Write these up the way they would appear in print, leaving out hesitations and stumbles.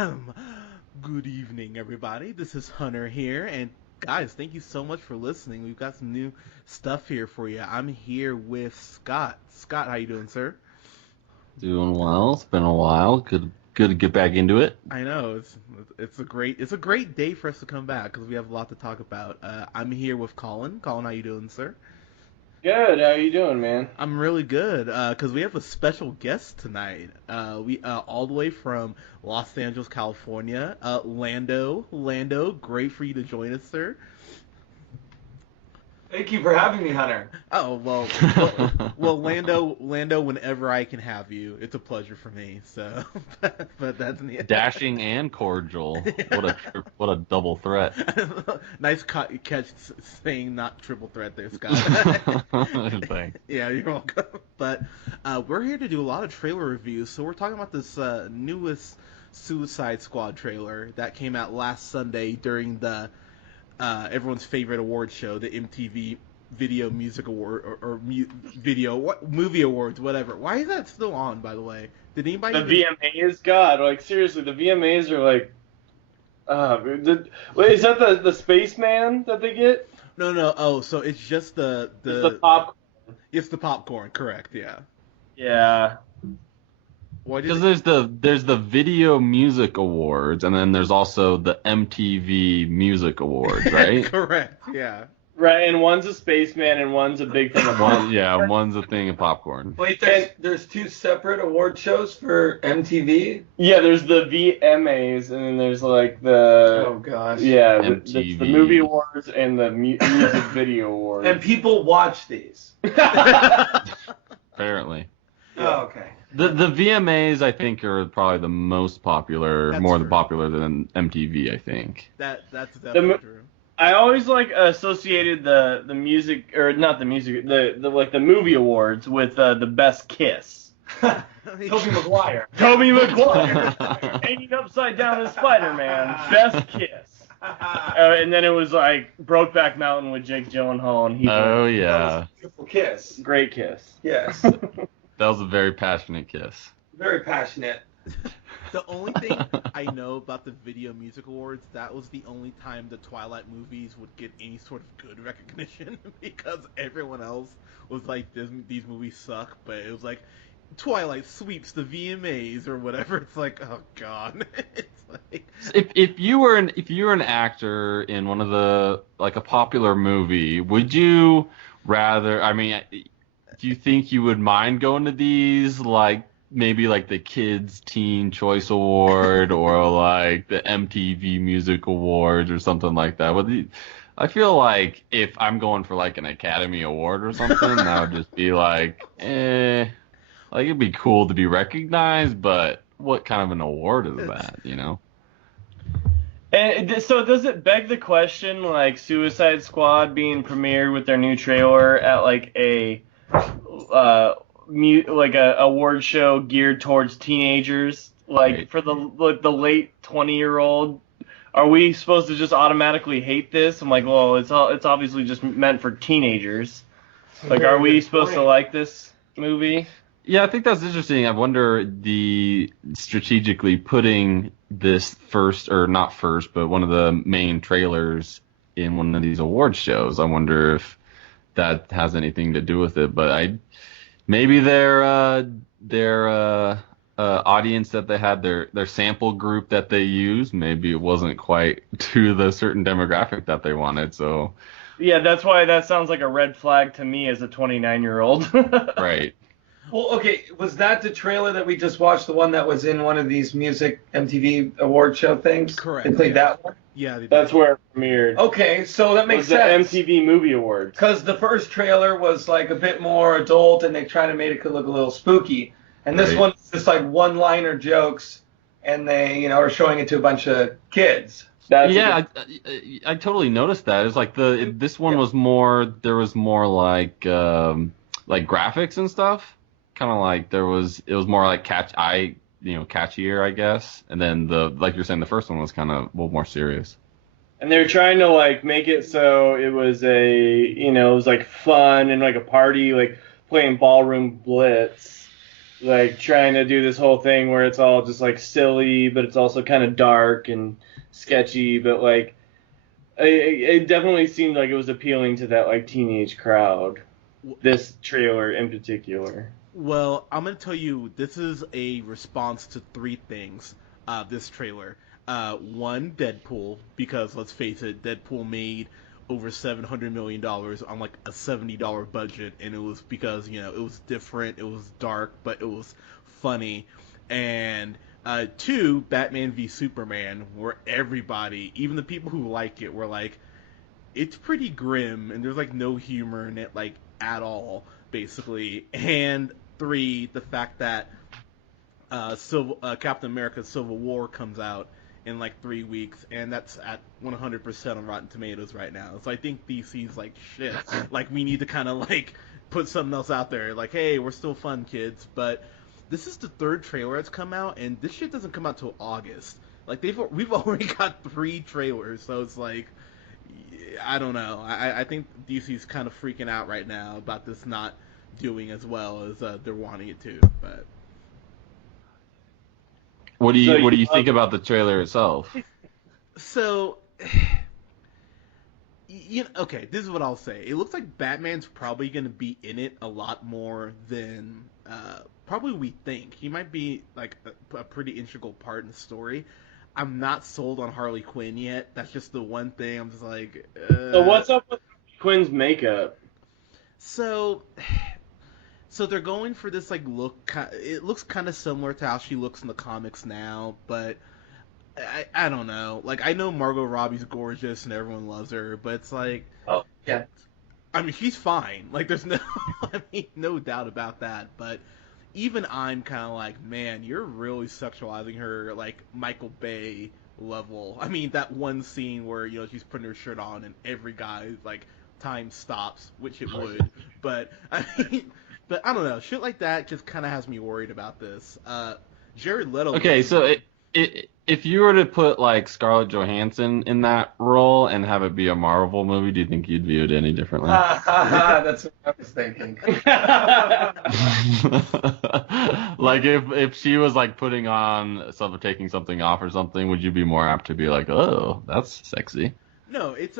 Um, Good evening, everybody. This is Hunter here, and guys, thank you so much for listening. We've got some new stuff here for you. I'm here with Scott. Scott, how you doing, sir? Doing well. It's been a while. Good to get back into it. I know it's a great day for us to come back because we have a lot to talk about. I'm here with Colin. Colin, how you doing, sir? Good. How you doing, man? I'm really good because we have a special guest tonight. We all the way from Los Angeles, California. Lando, Lando, great for you to join us, sir. Thank you for having me, Hunter. Oh well, Lando. Whenever I can have you, it's a pleasure for me. So, but that's the Dashing and cordial. What a double threat. nice catch, saying not triple threat there, Scott. Thanks. Yeah, you're welcome. But we're here to do a lot of trailer reviews. So we're talking about this newest Suicide Squad trailer that came out last Sunday during the everyone's favorite award show, the MTV Video Music Award Video Movie Awards, whatever. Why is that still on? By the way, did anybody? The VMAs, God, like seriously, the VMAs are like, wait, is that the spaceman that they get? No, no. Oh, so it's just It's the pop. it's the popcorn. Correct. Yeah. Yeah. Why did Because there's the Video Music Awards, and then there's also the MTV Music Awards, right? Correct. Yeah. Right, and one's a spaceman and one's a big thing of One, yeah, one's a thing of popcorn. Wait, there's two separate award shows for MTV? Yeah, there's the VMAs and then there's like the Oh gosh. yeah, MTV. the movie awards and the music video awards. And people watch these. Apparently. Oh, okay. The VMAs, I think, are probably the most popular, That's more true. popular than MTV, I think. That's definitely true. I always like associated the music, or not the music, the like the movie awards with the best kiss. Tobey Maguire. Tobey Maguire hanging upside down as Spider-Man, best kiss. And then it was like Brokeback Mountain with Jake Gyllenhaal, and he Oh That was yeah, a beautiful kiss. great kiss. Yes. that was a very passionate kiss. Very passionate. The only thing I know about the Video Music Awards, that was the only time the Twilight movies would get any sort of good recognition because everyone else was like, these movies suck, but it was like, Twilight sweeps the VMAs or whatever. It's like, oh god. It's like, If you were an actor in one of the like a popular movie, would you rather? I mean, do you think you would mind going to these like maybe like the Kids Teen Choice Award or like the MTV Music Awards or something like that? I feel like if I'm going for like an Academy Award or something, that would just be like, like it'd be cool to be recognized, but what kind of an award is that, you know? And so does it beg the question, like Suicide Squad being premiered with their new trailer at like a like a award show geared towards teenagers, like Right. for the late 20-year-old? Are we supposed to just automatically hate this? I'm like, well, it's obviously just meant for teenagers. Like, are we supposed to like this movie? Yeah, I think that's interesting. I wonder the strategically putting this first, or not first, but one of the main trailers in one of these award shows. I wonder if that has anything to do with it. But maybe their audience that they had, their sample group that they used, maybe it wasn't quite to the certain demographic that they wanted. So, Yeah, that's why that sounds like a red flag to me as a 29-year-old. right. Well, okay, was that the trailer that we just watched, the one that was in one of these music MTV award show things? Correct, They played yeah. that one? yeah, they did. That's where it premiered. Okay, so that makes Was the sense. MTV Movie Awards. Because the first trailer was like a bit more adult and they tried to make it look a little spooky. And this Right. one's just like one-liner jokes and they, are showing it to a bunch of kids. That's Yeah, I totally noticed that. It's like this one was more, there was more like graphics and stuff. Kind of like it was more like catchier, I guess. And then like you're saying, the first one was kind of a little more serious. And they're trying to like make it so it was it was like fun and like a party, like playing Ballroom Blitz. like trying to do this whole thing where it's all just like silly, but it's also kind of dark and sketchy. But like, it definitely seemed like it was appealing to that like teenage crowd. This trailer in particular. Well, I'm gonna tell you, this is a response to three things. This trailer. One, Deadpool, because let's face it, Deadpool made over $700 million on like a $70 budget, and it was because it was different, it was dark, but it was funny. And two, Batman v Superman, where everybody, even the people who like it, were like, it's pretty grim, and there's like no humor in it, like at all, basically. And three, the fact that Captain America: Civil War comes out in like 3 weeks, and that's at 100% on Rotten Tomatoes right now. So I think DC's like, shit, like we need to kind of like put something else out there, like, hey, we're still fun, kids. But this is the third trailer that's come out, and this shit doesn't come out till August. Like we've already got 3 trailers, so it's like, I don't know. I think DC's kind of freaking out right now about this not doing as well as they're wanting it to. But What do you think about the trailer itself? so, okay, this is what I'll say. It looks like Batman's probably going to be in it a lot more than probably we think. He might be like a pretty integral part in the story. I'm not sold on Harley Quinn yet. That's just the one thing. I'm just like. So what's up with Quinn's makeup? So they're going for this like look. It looks kind of similar to how she looks in the comics now, but I don't know. Like, I know Margot Robbie's gorgeous and everyone loves her, but it's like, Oh, yeah. I mean, she's fine. Like, there's no, I mean, no doubt about that. But even I'm kind of like, man, you're really sexualizing her, like Michael Bay level. I mean, that one scene where she's putting her shirt on and every guy like time stops, which it would. But I mean, but I don't know, shit like that just kind of has me worried about this. Jared Leto. Okay, so if you were to put like Scarlett Johansson in that role and have it be a Marvel movie, do you think you'd view it any differently? That's what I was thinking. Like if she was like putting on taking something off or something, would you be more apt to be like, oh, that's sexy? No, that's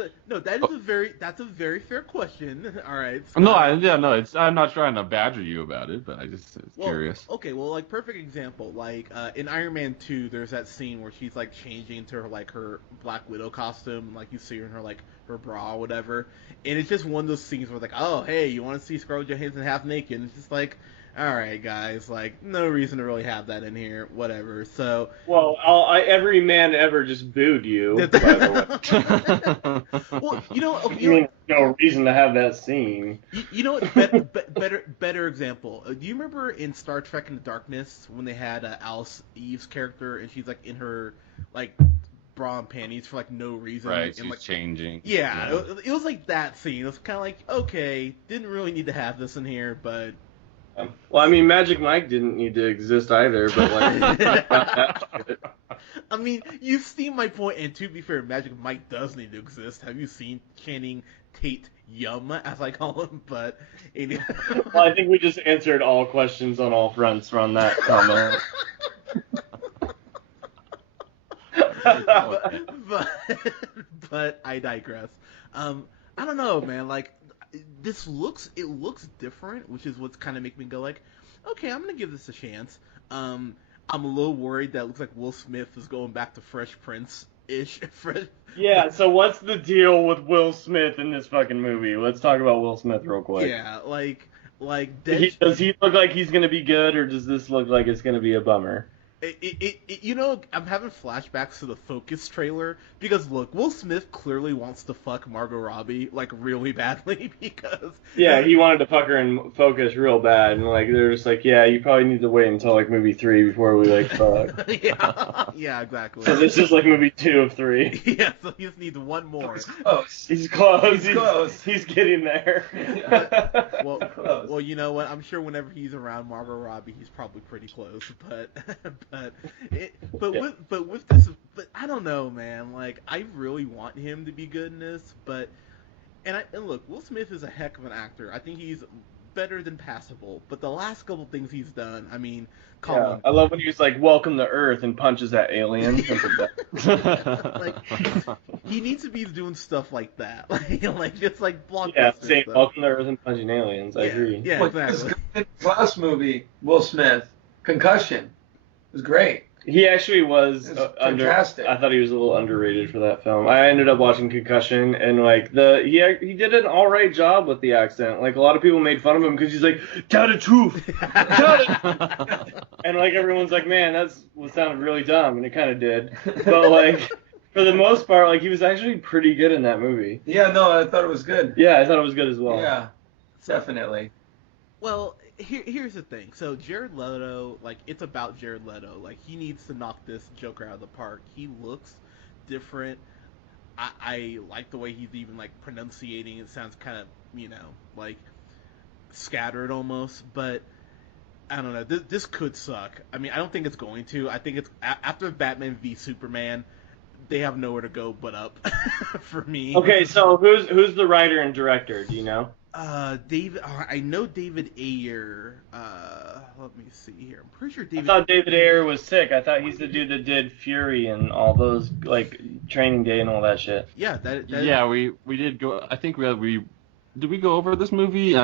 a very fair question. All right. No, I'm not trying to badger you about it, but it's curious. Okay, well, like perfect example, like in Iron Man 2, there's that scene where she's like changing into her Black Widow costume, and, like you see her in her bra or whatever, and it's just one of those scenes where like, oh hey, you want to see Scarlett Johansson half naked? And it's just like, all right, guys, like no reason to really have that in here, whatever. So, well, every man ever just booed you. By the way. Well, okay, you mean no reason to have that scene? You know what? Better example. Do you remember in Star Trek Into Darkness when they had Alice Eve's character and she's like in her like bra and panties for like no reason? Right, and, she's like, changing. Yeah, it was like that scene. It was kind of like, okay, didn't really need to have this in here, but. Well, I mean, Magic Mike didn't need to exist either, but like. I mean, you've seen my point, and to be fair, Magic Mike does need to exist. Have you seen Channing Tate-Yum, as I call him? But anyway. Well, I think we just answered all questions on all fronts from that comment. but I digress. I don't know, man. Like, it looks different, which is what's kind of making me go like, okay, I'm gonna give this a chance. I'm a little worried that it looks like Will Smith is going back to Fresh Prince-ish. Yeah, so what's the deal with Will Smith in this fucking movie? Let's talk about Will Smith real quick. Yeah, does he look like he's gonna be good, or does this look like it's gonna be a bummer? I'm having flashbacks to the Focus trailer because look, Will Smith clearly wants to fuck Margot Robbie like really badly because he wanted to fuck her in Focus real bad, and like they're just like, yeah, you probably need to wait until like movie 3 before we like fuck. yeah, exactly. So this is like movie 2 of 3. Yeah, so he just needs one more. He's close. He's getting there. Well, you know what? I'm sure whenever he's around Margot Robbie, he's probably pretty close, with this, I don't know, man. Like, I really want him to be good in this, and look, Will Smith is a heck of an actor. I think he's better than passable. But the last couple things he's done, I mean, Yeah, Colin. I love when he was like, "Welcome to Earth" and punches that alien. Like, he needs to be doing stuff like that, like just like blockbuster Yeah, saying stuff. "Welcome to Earth" and punching aliens. I agree. Yeah, What was exactly. good in his last movie, Will Smith, Concussion, it was great. He actually was It's fantastic. I thought he was a little underrated for that film. I ended up watching Concussion, and like he did an all right job with the accent. Like a lot of people made fun of him because he's like, "Tell the truth," and like everyone's like, "Man, that sounded really dumb," and it kind of did. But like for the most part, like he was actually pretty good in that movie. Yeah, no, I thought it was good. Yeah, I thought it was good as well. Yeah, definitely. Well, here's the thing. So Jared Leto, like, it's about Jared Leto. Like, he needs to knock this Joker out of the park. He looks different. I like the way he's even like pronunciating. It sounds kind of, like scattered almost. But I don't know. This could suck. I mean, I don't think it's going to. I think it's after Batman v Superman, they have nowhere to go but up for me. Okay, so who's the writer and director? Do you know? David. I know David Ayer. Let me see here. I'm pretty sure David. I thought David Ayer was sick. I thought he's the dude that did Fury and all those like Training Day and all that shit. Yeah, that Yeah, we did go. I think we did we go over this movie?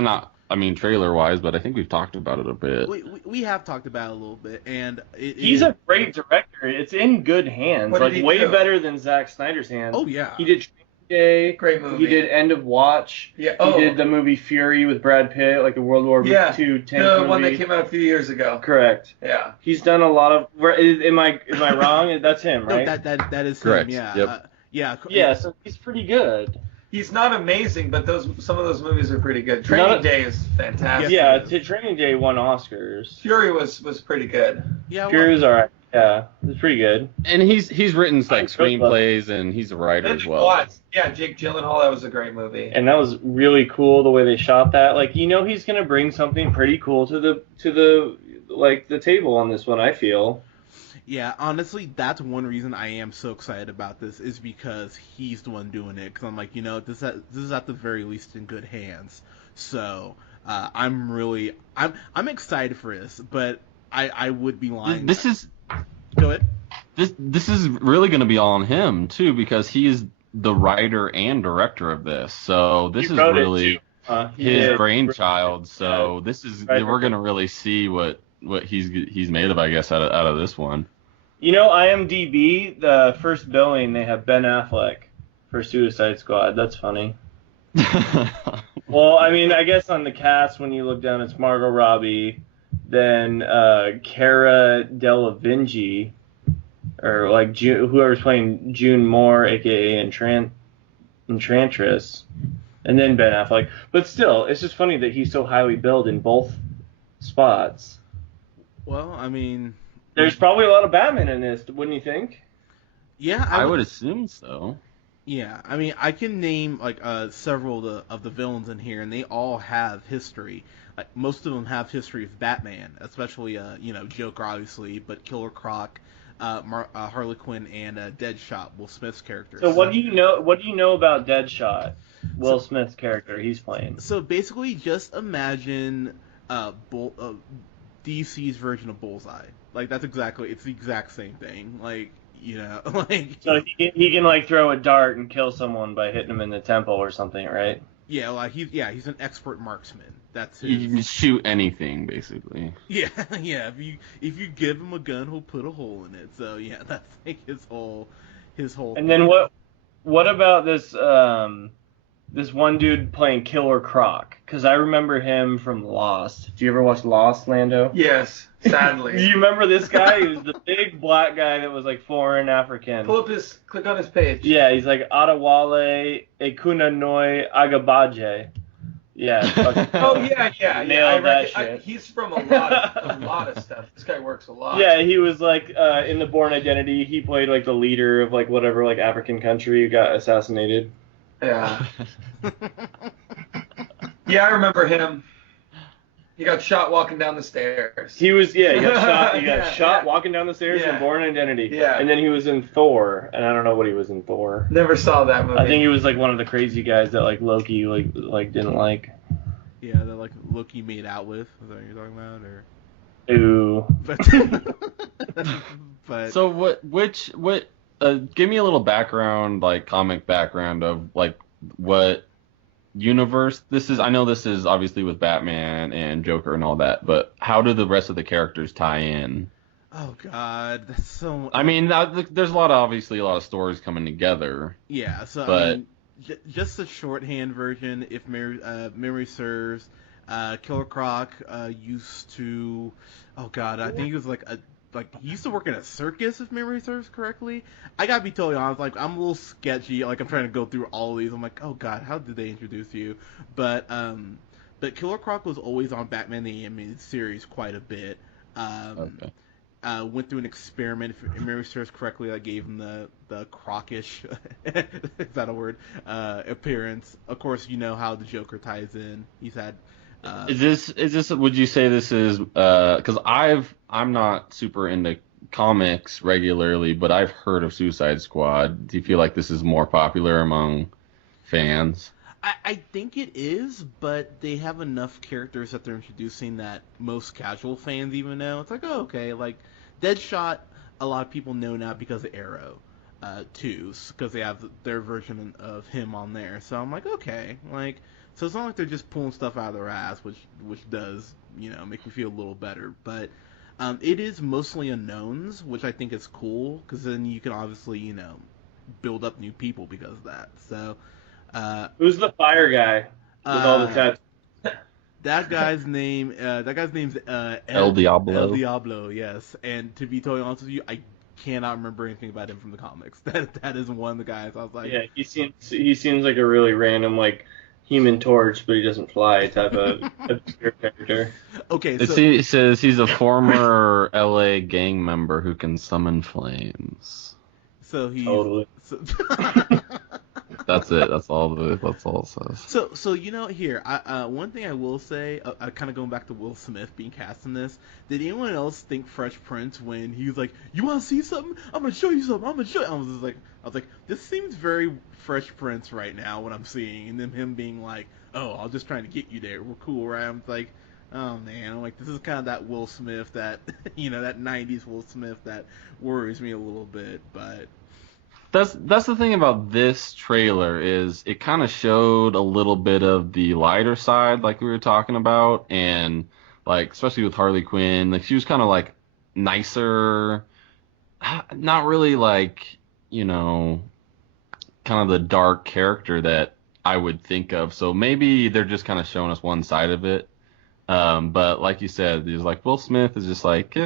Trailer wise, but I think we've talked about it a bit. We have talked about it a little bit, and He's a great director. It's in good hands, What did like he way do? better than Zack Snyder's hands. Oh yeah. He did Training Day. Great movie. He did End of Watch. Yeah. He Oh, did the movie Fury with Brad Pitt, like a World War II tank the movie. one that came out a few years ago. Correct. Yeah. He's done a lot of. Am I wrong? That's him, right? No, that is Correct. him. Yeah. Yep. Yeah, so he's pretty good. He's not amazing, but some of those movies are pretty good. Training Day is fantastic. Yeah, Training Day won Oscars. Fury was pretty good. Yeah. Fury was alright. Yeah, it's pretty good. And he's written like I really screenplays and he's a writer as well. Yeah, Jake Gyllenhaal, that was a great movie. And that was really cool the way they shot that. Like, he's gonna bring something pretty cool to the table on this one, I feel. Yeah, honestly, that's one reason I am so excited about this is because he's the one doing it. Because I'm like, this is at the very least in good hands. So I'm excited for this, but I would be lying. This is Go ahead. this is really going to be all on him too because he's the writer and director of this. So this He is wrote it, really too. his brainchild. So Yeah. we're going to really see what he's made of, I guess, out of this one. IMDb, the first billing, they have Ben Affleck for Suicide Squad. That's funny. Well, I mean, I guess on the cast, when you look down, it's Margot Robbie, then Cara Delevingne, or like whoever's playing June Moore, aka Enchantress, and then Ben Affleck. But still, it's just funny that he's so highly billed in both spots. Well, I mean, There's probably a lot of Batman in this, wouldn't you think? yeah, I would assume so. Yeah, I mean, I can name like several of the villains in here, and they all have history. Like most of them have history with Batman, especially Joker, obviously, but Killer Croc, Harley Quinn, and Deadshot, Will Smith's character. So what do you know? What do you know about Deadshot, Will Smith's character he's playing? So basically, just imagine DC's version of Bullseye. Like it's the exact same thing. Like like. So he can like throw a dart and kill someone by hitting him in the temple or something, right? Yeah, like he's an expert marksman. That's his. You can shoot anything, basically. Yeah, yeah. If you give him a gun, he'll put a hole in it. So yeah, that's like his whole. And then what about this this one dude playing Killer Croc? Because I remember him from Lost. Do you ever watch Lost, Lando? Yes, sadly. Do you remember this guy? He was the big black guy that was like foreign African. Click on his page. Yeah, he's like Adewale Ekuna Noi Agabaje. Yeah. fucking- Oh yeah. Nailed that shit. He's from a lot of stuff. This guy works a lot. Yeah, he was like in the Born Identity. He played like the leader of like whatever like African country who got assassinated. Yeah. Yeah, I remember him. He got shot walking down the stairs. He was he got shot. He got Yeah, shot yeah. walking down the stairs Yeah. in Born Identity. Yeah. And then he was in Thor, and I don't know what he was in Thor. Never saw that movie. I think he was like one of the crazy guys that like Loki like didn't like. Yeah, that like Loki made out with. Is that what you're talking about, or? Ooh. But So what give me a little background, like comic background of like what universe this is. I know this is obviously with Batman and Joker and all that, but how do the rest of the characters tie in? oh god, that's so. I mean, there's obviously a lot of stories coming together, Yeah, so I but mean, just the shorthand version, if memory serves, Killer Croc used to, oh god, I think he was like he used to work in a circus if memory serves correctly. I gotta be totally honest, like I'm a little sketchy, like I'm trying to go through all of these. I'm like, oh god, how did they introduce you? But Killer Croc was always on Batman the Animated Series quite a bit. Um, okay. Went through an experiment, if memory serves correctly, that gave him the crockish, is that a word, appearance. Of course, you know how the Joker ties in. He's had. Is this would you say this is because I'm not super into comics regularly, but I've heard of Suicide Squad. Do you feel like this is more popular among fans? I think it is, but they have enough characters that they're introducing that most casual fans even know. It's like, oh, okay, like Deadshot, a lot of people know now because of Arrow, too, because they have their version of him on there. So I'm like, okay, like, so it's not like they're just pulling stuff out of their ass, which does, make me feel a little better. But it is mostly unknowns, which I think is cool, because then you can obviously, build up new people because of that. So. Who's the fire guy with all the Uh, tattoos? that guy's name's El El Diablo. Diablo, yes. And to be totally honest with you, I cannot remember anything about him from the comics. That is one of the guys. I was like, Yeah, he seems like a really random like Human Torch, but he doesn't fly type of obscure character. okay, It so says he's a former LA gang member who can summon flames. so he's Totally. so, That's it. That's all it says. so here, one thing I will say, kind of going back to Will Smith being cast in this. Did anyone else think Fresh Prince when he was like, "You want to see something? I'm gonna show you something. I'm gonna show you." I was like, this seems very Fresh Prince right now. What I'm seeing, and then him being like, "Oh, I was just trying to get you there. We're cool, right?" I'm like, oh man, I'm like, this is kind of that Will Smith that that '90s Will Smith that worries me a little bit, but. That's the thing about this trailer is it kind of showed a little bit of the lighter side, like we were talking about, and like especially with Harley Quinn, like she was kind of like nicer, not really like you know kind of the dark character that I would think of. So maybe they're just kind of showing us one side of it. But like you said, he's like Will Smith is just like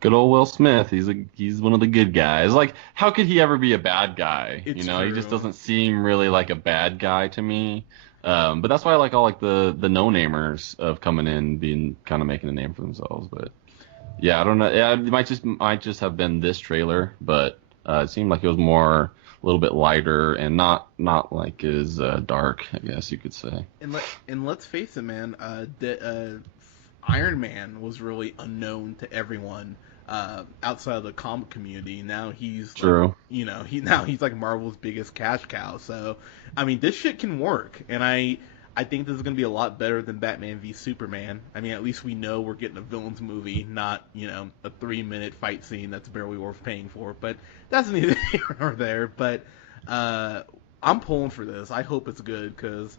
good old Will Smith. He's one of the good guys. Like, how could he ever be a bad guy? It's He just true. doesn't seem really like a bad guy to me. But that's why I like all like the no-namers of coming in, being kind of making a name for themselves. But yeah, I don't know. Yeah, it might just have been this trailer, but it seemed like it was more a little bit lighter and not like as dark, I guess you could say. And let's face it, man. Iron Man was really unknown to everyone outside of the comic community. Now he's like, True. he's like Marvel's biggest cash cow. So, I mean, this shit can work, and I think this is gonna be a lot better than Batman v Superman. I mean, at least we know we're getting a villains movie, not a 3-minute fight scene that's barely worth paying for. But that's neither here nor there. But I'm pulling for this. I hope it's good because.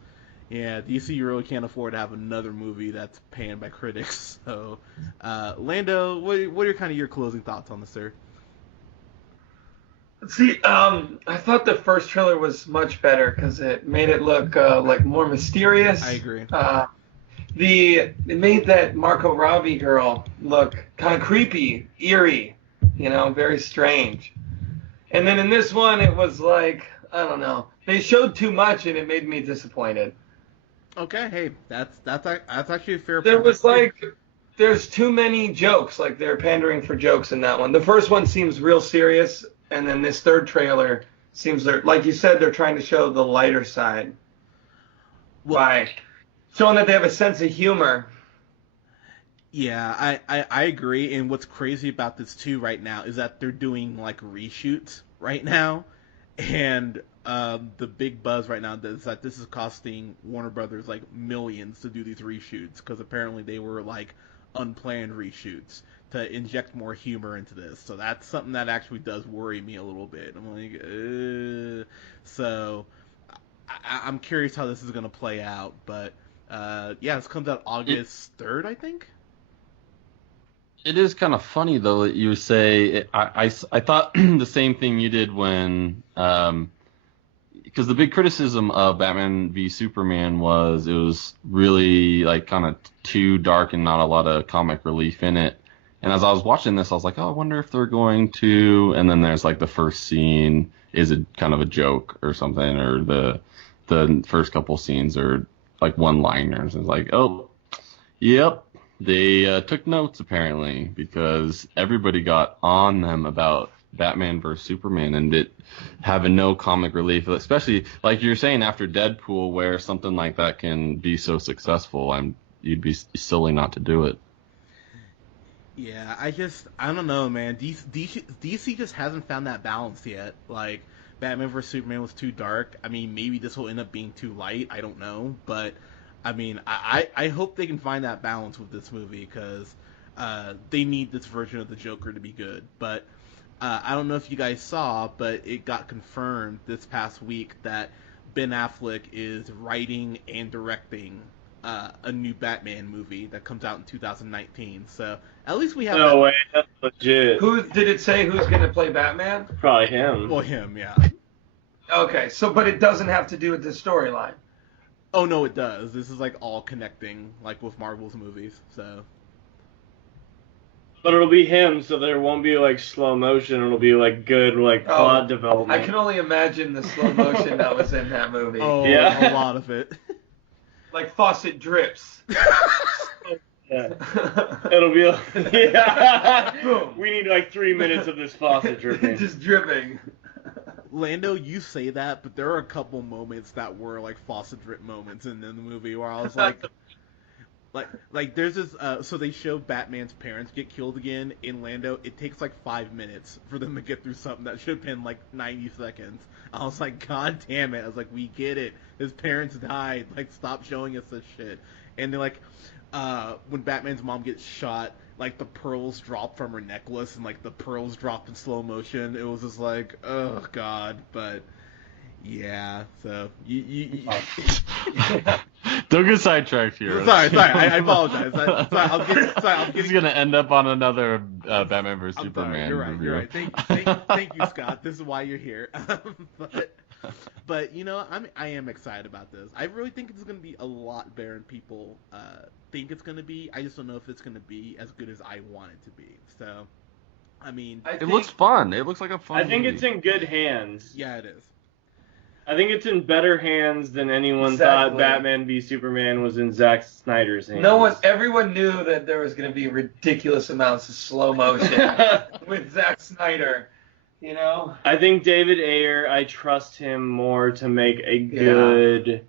Yeah, DC really can't afford to have another movie that's panned by critics. So, Lando, what are kind of your closing thoughts on this, sir? See, I thought the first trailer was much better because it made it look like more mysterious. I agree. It made that Marco Robbie girl look kind of creepy, eerie, very strange. And then in this one, it was like, I don't know, they showed too much and it made me disappointed. Okay, hey, that's actually a fair There point. was there's too many jokes, like they're pandering for jokes in that one. The first one seems real serious, and then this third trailer seems like you said, they're trying to show the lighter side by showing that they have a sense of humor. Yeah, I agree. And what's crazy about this too right now is that they're doing like reshoots right now, and the big buzz right now is that this is costing Warner Brothers like millions to do these reshoots because apparently they were like unplanned reshoots to inject more humor into this. So that's something that actually does worry me a little bit. I'm like, so I'm curious how this is gonna play out. But yeah, this comes out August 3rd, I think. It is kind of funny though that you say I thought the same thing you did when because the big criticism of Batman v Superman was it was really like kind of too dark and not a lot of comic relief in it. And as I was watching this, I was like, oh, I wonder if they're going to. And then there's like the first scene is a kind of a joke or something, or the first couple scenes are like one-liners. It's like, oh, yep. They took notes apparently because everybody got on them about Batman vs Superman and it having no comic relief, especially like you're saying after Deadpool, where something like that can be so successful. You'd be silly not to do it. Yeah, I don't know, man. DC just hasn't found that balance yet. Like, Batman vs Superman was too dark. I mean, maybe this will end up being too light. I don't know, but I mean, I hope they can find that balance with this movie because they need this version of the Joker to be good. But I don't know if you guys saw, but it got confirmed this past week that Ben Affleck is writing and directing a new Batman movie that comes out in 2019. So at least we have. No way, that's legit. Who did it say who's going to play Batman? Probably him. Well, him, yeah. Okay, so but it doesn't have to do with the storyline. Oh no, it does. This is like all connecting, like with Marvel's movies. So. But it'll be him, so there won't be like slow motion. It'll be like good, like plot development. I can only imagine the slow motion that was in that movie. Oh, yeah, a lot of it. Like faucet drips. Yeah. It'll be like, yeah. Boom. We need like 3 minutes of this faucet dripping. Just dripping. Lando, you say that, but there are a couple moments that were like faucet drip moments in the movie where I was like, like there's this. So they show Batman's parents get killed again in Lando. It takes like 5 minutes for them to get through something that should have been like 90 seconds. I was like, God damn it! I was like, we get it. His parents died. Like, stop showing us this shit. And they're like, when Batman's mom gets shot, like the pearls drop from her necklace and like the pearls drop in slow motion. It was just like, oh god. But yeah, so you Don't get sidetracked here. Sorry, I apologize. This is gonna end up on another Batman vs Superman. You're right. Thank you, Scott. This is why you're here. But you know, I am excited about this. I really think it's gonna be a lot better than people think it's gonna be. I just don't know if it's gonna be as good as I want it to be. So, I mean, it looks fun. It looks like a fun. I think movie. it's in good hands. Yeah, it is. I think it's in better hands than anyone Exactly. thought Batman v Superman was in Zack Snyder's hands. Everyone knew that there was going to be ridiculous amounts of slow motion with Zack Snyder. You know? I think David Ayer, I trust him more to make a good...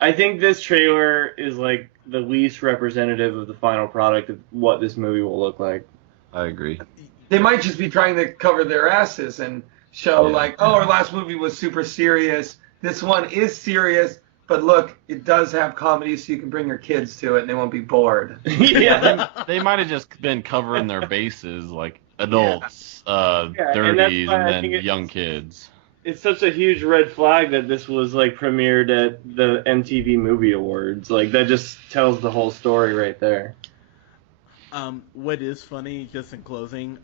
I think this trailer is like the least representative of the final product of what this movie will look like. I agree. They might just be trying to cover their asses and show like, oh, our last movie was super serious. This one is serious, but look, it does have comedy, so you can bring your kids to it and they won't be bored. Yeah. They might have just been covering their bases, like adults, and 30s, that's why I and think then it's- young kids. It's such a huge red flag that this was like premiered at the MTV Movie Awards. Like that just tells the whole story right there. What is funny, just in closing,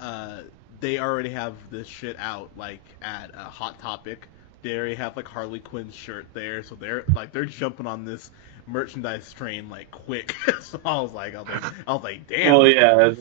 they already have this shit out, like, at Hot Topic. They already have, like, Harley Quinn's shirt there, so they're jumping on this merchandise train, like, quick. So I was like, damn. Oh yeah,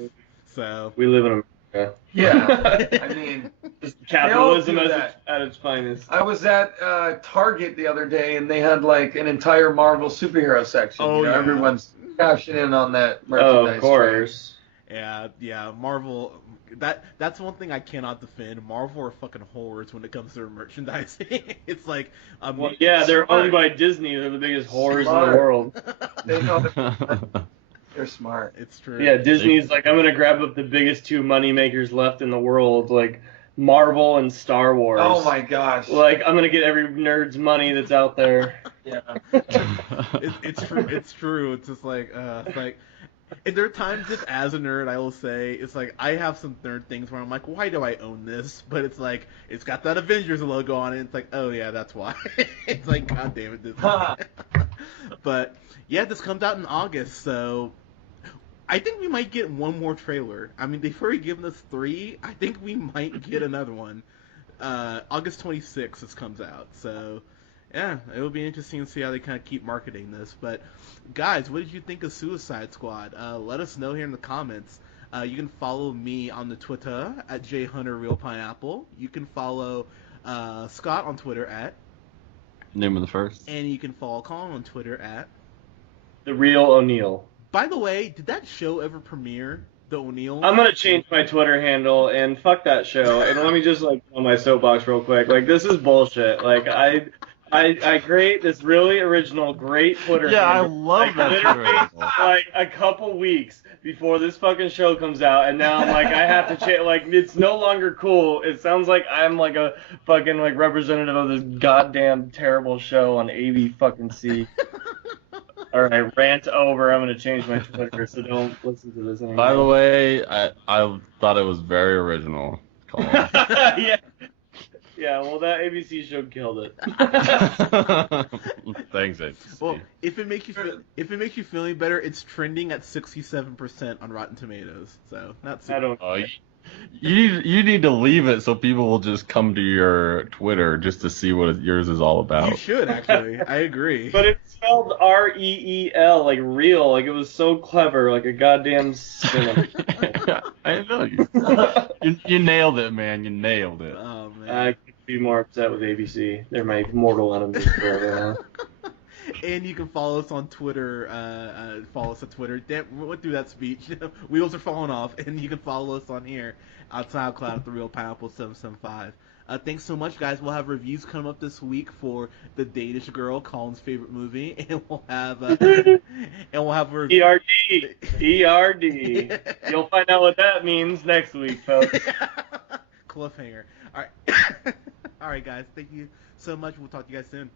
So. we live in America. Yeah, I mean, Just capitalism They all do at its finest. I was at Target the other day and they had like an entire Marvel superhero section. Oh, you know, yeah. Everyone's cashing in on that Oh, merchandise. of course. Yeah, Marvel. That's one thing I cannot defend. Marvel are fucking whores when it comes to their merchandising. It's like, Well, yeah, they're Smart. owned by Disney. They're the biggest whores in Smart. the world. They know they're smart. it's true. Yeah, Disney's like, I'm gonna grab up the biggest two money makers left in the world, like Marvel and Star Wars. Oh my gosh. Like, I'm gonna get every nerd's money that's out there. Yeah. It's true. It's true. It's just like, and there are times just as a nerd, I will say, it's like I have some nerd things where I'm like, why do I own this? But it's like, it's got that Avengers logo on it. It's like, oh yeah, that's why. It's like, god damn it, Disney. But yeah, this comes out in August, so I think we might get one more trailer. I mean, they've already given us 3. I think we might get another one. August 26th this comes out, so yeah, it'll be interesting to see how they kind of keep marketing this. But guys, what did you think of Suicide Squad? Let us know here in the comments. You can follow me on the Twitter at jhunterrealpineapple. You can follow Scott on Twitter at Name of the first. and you can follow Colin on Twitter at. The real O'Neill. By the way, did that show ever premiere? The O'Neill? I'm gonna change my Twitter handle and fuck that show. And let me just like on my soapbox real quick. Like this is bullshit. Like I create this really original, great Twitter Yeah, I handle. love that literally, Twitter handle. like a couple weeks before this fucking show comes out, and now I'm like I have to change. Like it's no longer cool. It sounds like I'm like a fucking like representative of this goddamn terrible show on AV fucking C. All right, rant over. I'm gonna change my Twitter, so don't listen to this anymore. By the way, I thought it was very original, Colin. yeah. Yeah, well, that ABC show killed it. Thanks, ABC. Well, if it makes you feel any better, it's trending at 67% on Rotten Tomatoes. So not super. I don't. Oh, you need to leave it so people will just come to your Twitter just to see what yours is all about. You should actually. I agree. But it's spelled REEL, like real. Like it was so clever, like a goddamn cinema. I know you nailed it, man. You nailed it. Oh man. I could be more upset with ABC. They're my mortal enemies forever now. And you can follow us on Twitter. Follow us on Twitter. Damn, we went through that speech. Wheels are falling off. And you can follow us on here on SoundCloud at The Real Pineapple 775. Thanks so much, guys. We'll have reviews coming up this week for The Danish Girl, Colin's favorite movie, and we'll have a review. ERD. You'll find out what that means next week, folks. Cliffhanger. All right. All right, guys. Thank you so much. We'll talk to you guys soon.